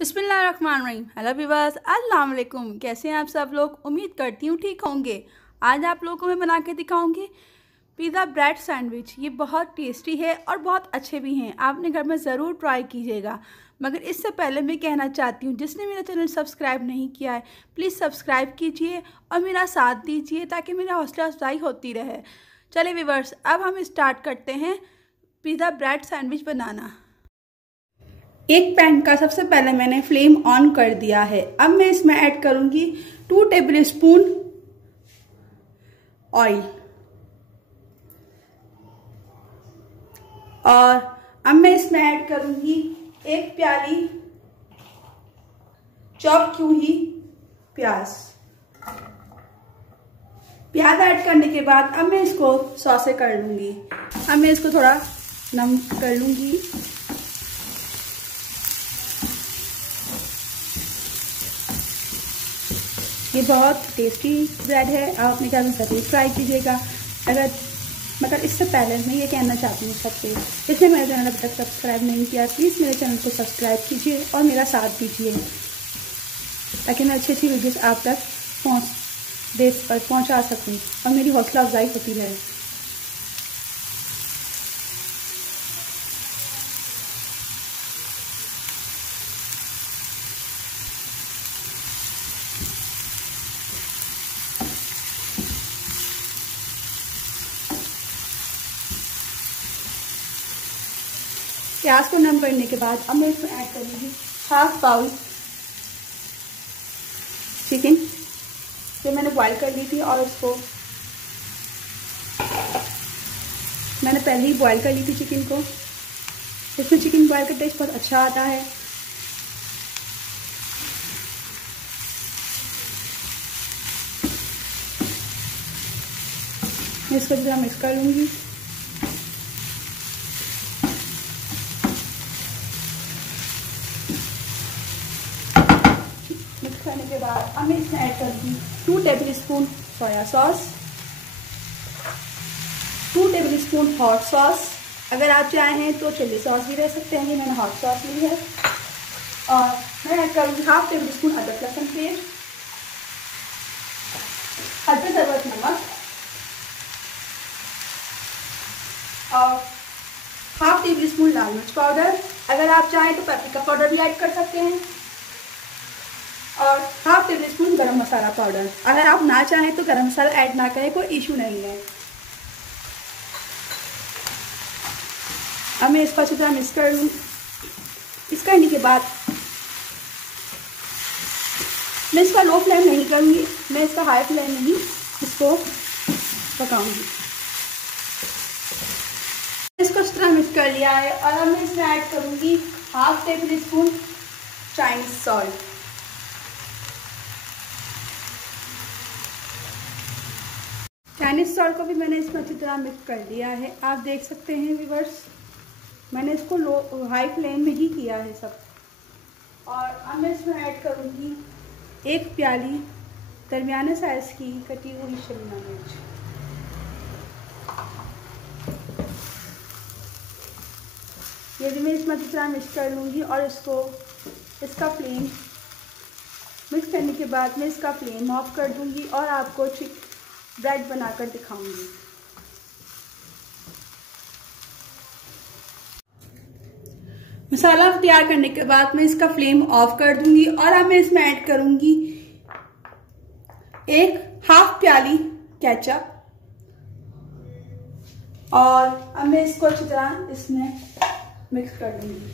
बिस्मिल्लाहिर्रहमानिर्रहीम। Hello viewers, अस्सलाम वालेकुम। कैसे हैं आप सब लोग? उम्मीद करती हूँ ठीक होंगे। आज आप लोगों को मैं बना के दिखाऊंगी पिज़्ज़ा ब्रेड सैंडविच। ये बहुत टेस्टी है और बहुत अच्छे भी हैं। आपने घर में ज़रूर ट्राई कीजिएगा। मगर इससे पहले मैं कहना चाहती हूँ, जिसने मेरा चैनल सब्सक्राइब नहीं किया है प्लीज़ सब्सक्राइब कीजिए और मेरा साथ दीजिए ताकि मेरा हौसला अफजाई होती रहे। चलिए व्यूअर्स, अब हम स्टार्ट करते हैं पिज़्ज़ा ब्रेड सैंडविच बनाना। एक पैन का सबसे पहले मैंने फ्लेम ऑन कर दिया है। अब मैं इसमें ऐड करूंगी 2 टेबलस्पून ऑयल और अब मैं इसमें ऐड करूंगी 1 प्याली चॉप की हुई प्याज। प्याज ऐड करने के बाद अब मैं इसको सॉसे कर लूंगी। अब मैं इसको थोड़ा नम कर लूंगी। ये बहुत टेस्टी ब्रेड है, आप अपने घर में ज़रूर ट्राई कीजिएगा। मगर इससे पहले मैं ये कहना चाहती हूँ सबसे, जिसने मेरा चैनल अभी तक सब्सक्राइब नहीं किया प्लीज़ मेरे चैनल को सब्सक्राइब कीजिए और मेरा साथ दीजिए ताकि मैं अच्छी अच्छी वीडियोस आप तक पहुँचा सकूँ और मेरी हौसला अफजाई होती रहे। प्याज को नम करने के बाद अब मैं इसमें ऐड करूँगी 1/2 बाउल चिकन जो मैंने बॉईल कर ली थी और उसको मैंने पहले ही बॉईल कर ली थी चिकन को। इसमें चिकन बॉईल का टेस्ट बहुत अच्छा आता है। मैं इसको जरा मिक्स कर लूँगी। करने के बाद अब मैं इसमें ऐड करूँगी 2 tablespoon soya sauce, 2 tablespoon hot sauce. अगर आप चाहें तो चिल्ली सॉस भी ले सकते हैं, मैंने हॉट सॉस ली है। और मैं ऐड करूँगी 1/2 टेबलस्पून अदरक लहसुन पेस्ट, हल्दी ज़रूरत नमक और 1/2 टेबलस्पून लाल मिर्च पाउडर। अगर आप चाहें तो पेपरिका पाउडर भी ऐड कर सकते हैं और 1/2 टेबलस्पून गरम मसाला पाउडर। अगर आप ना चाहें तो गरम मसाला ऐड ना करें, कोई इशू नहीं है। अब मैं इसको अच्छी तरह मिक्स कर लूँ। मिक्स करने के बाद मैं इसका लो फ्लेम नहीं करूँगी, मैं इसका हाई फ्लेम में ही इसको पकाऊंगी। इसको इस तरह मिक्स कर लिया है और अब मैं इसमें ऐड करूँगी 1/2 tablespoon Chinese salt. Chinese salt को भी मैंने इसमें अच्छी तरह मिक्स कर दिया है। आप देख सकते हैं व्यूअर्स, मैंने इसको हाई फ्लेम में ही किया है सब। और अब मैं इसमें ऐड करूँगी 1 प्याली दरमियाने साइज़ की कटी हुई शिमला मिर्च। ये भी मैं इसमें अच्छी तरह मिक्स कर लूँगी और इसका फ्लेम मिक्स करने के बाद मैं इसका फ्लेम ऑफ कर दूँगी और आपको ब्रेड बनाकर दिखाऊंगी। मसाला तैयार करने के बाद मैं इसका फ्लेम ऑफ कर दूंगी और अब मैं इसमें ऐड करूंगी 1/2 प्याली केचप और अब मैं इसको अच्छी तरह इसमें मिक्स कर दूंगी।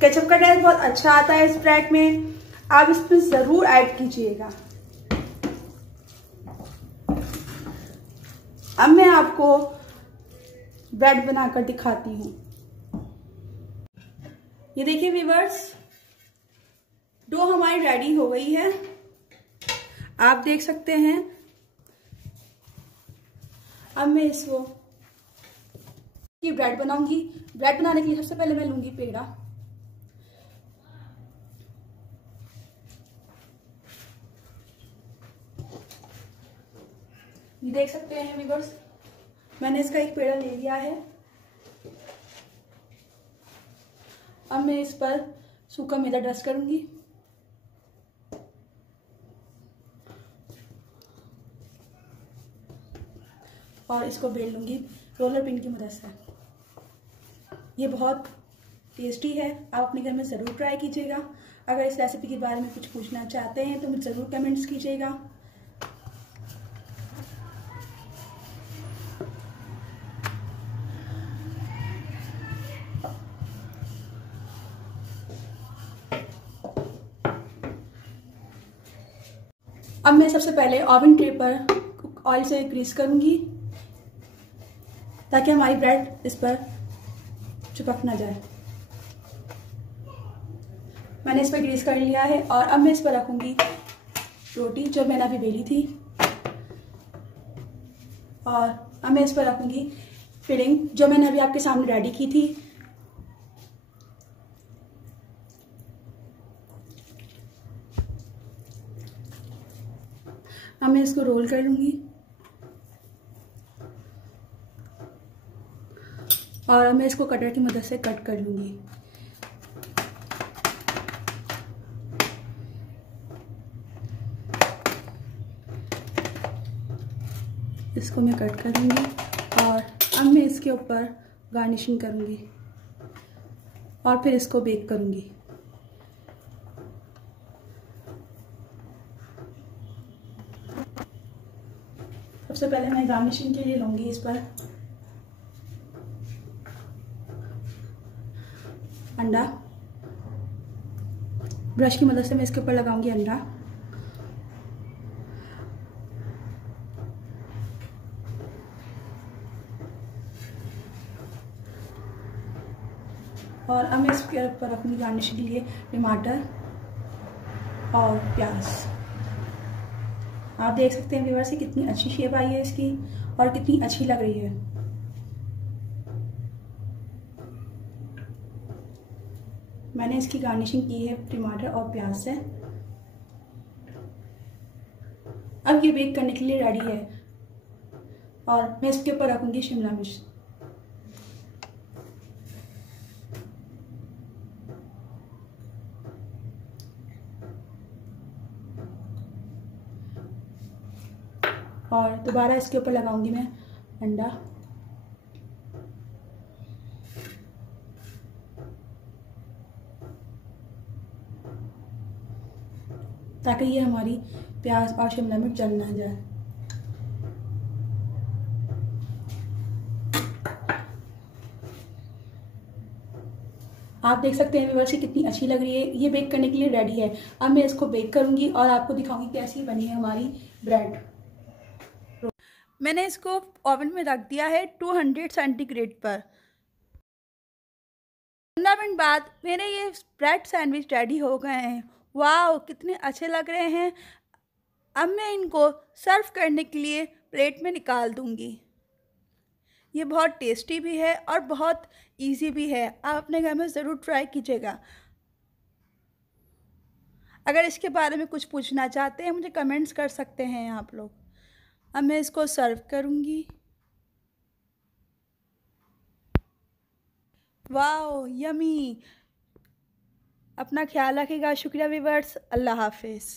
केचप का टेस्ट बहुत अच्छा आता है इस ब्रेड में, आप इसमें ज़रूर ऐड कीजिएगा। अब मैं आपको ब्रेड बनाकर दिखाती हूँ। ये देखिए व्यूअर्स, डो हमारी रेडी हो गई है, आप देख सकते हैं। अब मैं इसको ये ब्रेड बनाऊंगी। ब्रेड बनाने के लिए सबसे पहले मैं लूंगी पेड़ा। ये देख सकते हैं व्यूअर्स, मैंने इसका एक पेड़ा ले लिया है। अब मैं इस पर सूखा मैदा डस्ट करूँगी। और इसको बेल लूँगी रोलर पिन की मदद से। ये बहुत टेस्टी है, आप अपने घर में ज़रूर ट्राई कीजिएगा। अगर इस रेसिपी के बारे में कुछ पूछना चाहते हैं तो मुझे ज़रूर कमेंट्स कीजिएगा। अब मैं सबसे पहले ओवन ट्रे पर ऑयल से ग्रीस करूँगी ताकि हमारी ब्रेड इस पर चिपक ना जाए। मैंने इस पर ग्रीस कर लिया है और अब मैं इस पर रखूँगी रोटी जो मैंने अभी बेली थी। और अब मैं इस पर रखूँगी फिलिंग जो मैंने अभी आपके सामने रेडी की थी। अब मैं इसको रोल कर लूँगी और अब मैं इसको कटर की मदद से कट कर लूँगी। इसको मैं कट करूँगी और अब मैं इसके ऊपर गार्निशिंग करूँगी और फिर इसको बेक करूँगी। सबसे पहले मैं गार्निशिंग के लिए लूँगी इस पर अंडा। ब्रश की मदद से मैं इसके ऊपर लगाऊंगी अंडा। और अब मैं इसके ऊपर रखूँगी गार्निशिंग के लिए टमाटर और प्याज। आप देख सकते हैं व्यूअर्स से कितनी अच्छी शेप आई है इसकी और कितनी अच्छी लग रही है। मैंने इसकी गार्निशिंग की है टमाटर और प्याज से। अब ये बेक करने के लिए रेडी है और मैं इसके ऊपर रखूँगी शिमला मिर्च। और दोबारा इसके ऊपर लगाऊंगी मैं अंडा। ताकि ये हमारी प्याज और शिमला मिर्च जल ना जाए। आप देख सकते हैं व्यूअर्स कितनी अच्छी लग रही है। ये बेक करने के लिए रेडी है। अब मैं इसको बेक करूंगी और आपको दिखाऊंगी कैसी बनी है हमारी ब्रेड। मैंने इसको ओवन में रख दिया है 200 सेंटीग्रेड पर। 15 मिनट बाद मेरे ये ब्रेड सैंडविच रेडी हो गए हैं। वाह, कितने अच्छे लग रहे हैं। अब मैं इनको सर्व करने के लिए प्लेट में निकाल दूंगी। ये बहुत टेस्टी भी है और बहुत इजी भी है। आप अपने घर में ज़रूर ट्राई कीजिएगा। अगर इसके बारे में कुछ पूछना चाहते हैं मुझे कमेंट्स कर सकते हैं आप लोग। अब मैं इसको सर्व करूंगी। Wow, yummy. अपना ख्याल रखिएगा। शुक्रिया व्यूअर्स, अल्लाह हाफिज़।